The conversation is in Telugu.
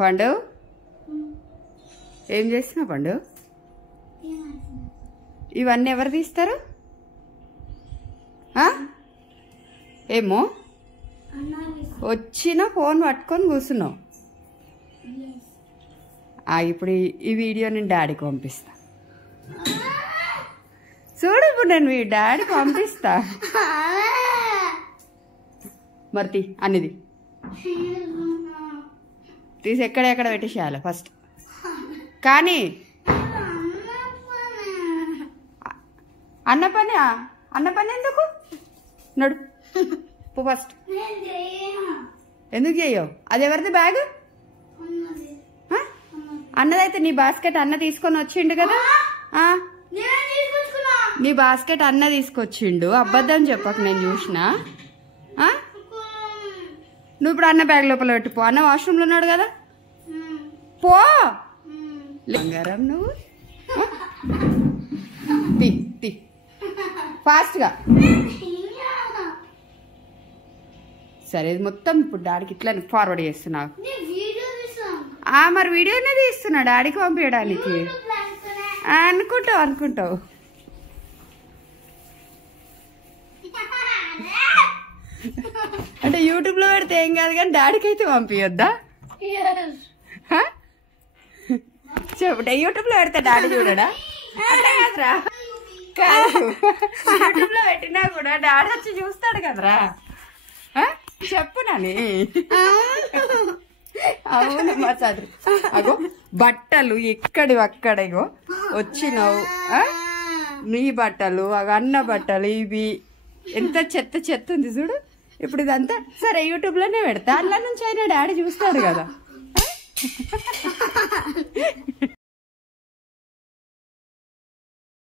పండు ఏం చేస్తున్నావు పండు? ఇవన్నీ ఎవరు తీస్తారు? ఏమో వచ్చిన ఫోన్ పట్టుకొని కూర్చున్నావు. ఇప్పుడు ఈ వీడియో నేను డాడీకి పంపిస్తా. చూడు, ఇప్పుడు నేను మీ డాడీకి పంపిస్తా. మరి అన్నిది తీసి ఎక్కడెక్కడ పెట్టేసేయాలి ఫస్ట్. కానీ అన్న పని ఎందుకు నడు ఫస్ట్. ఎందుకు చెయ్యవు? అది ఎవరిది బ్యాగ్? అన్నదైతే నీ బాస్కెట్ అన్న తీసుకొని వచ్చిండు కదా. నీ బాస్కెట్ అన్న తీసుకొచ్చిండు, అబద్ధం చెప్పకు, నేను చూసిన. నువ్వు ఇప్పుడు అన్న బ్యాగ్ లోపల పెట్టిపో. అన్న వాష్రూమ్లో ఉన్నాడు కదా, పో. బంగారం నువ్వు తీ ఫాస్ట్గా. సరే, ఇది మొత్తం ఇప్పుడు డాడీకి ఇట్లా ఫార్వర్డ్ చేస్తున్నావు. మరి వీడియోనే తీస్తున్నా డాడీకి పంపించడానికి. అనుకుంటావు అంటే యూట్యూబ్లో పెడితే ఏం కాదు, కానీ డాడీకి అయితే పంపించొద్దా? చెప్పుట యూట్యూబ్లో పెడితే డాడీ చూడడా? అంటే కదరా, యూట్యూబ్లో పెట్టినా కూడా డాడీ వచ్చి చూస్తాడు కదరా. చెప్పు నాని. అవును మా చదువు. అగో బట్టలు ఇక్కడి అక్కడిగో వచ్చినావు. నీ బట్టలు, అన్న బట్టలు, ఇవి ఎంత చెత్త ఉంది చూడు. ఇప్పుడు ఇదంతా సరే యూట్యూబ్లోనే పెడతా, అందులో నుంచి అయినా డాడీ చూస్తాడు కదా.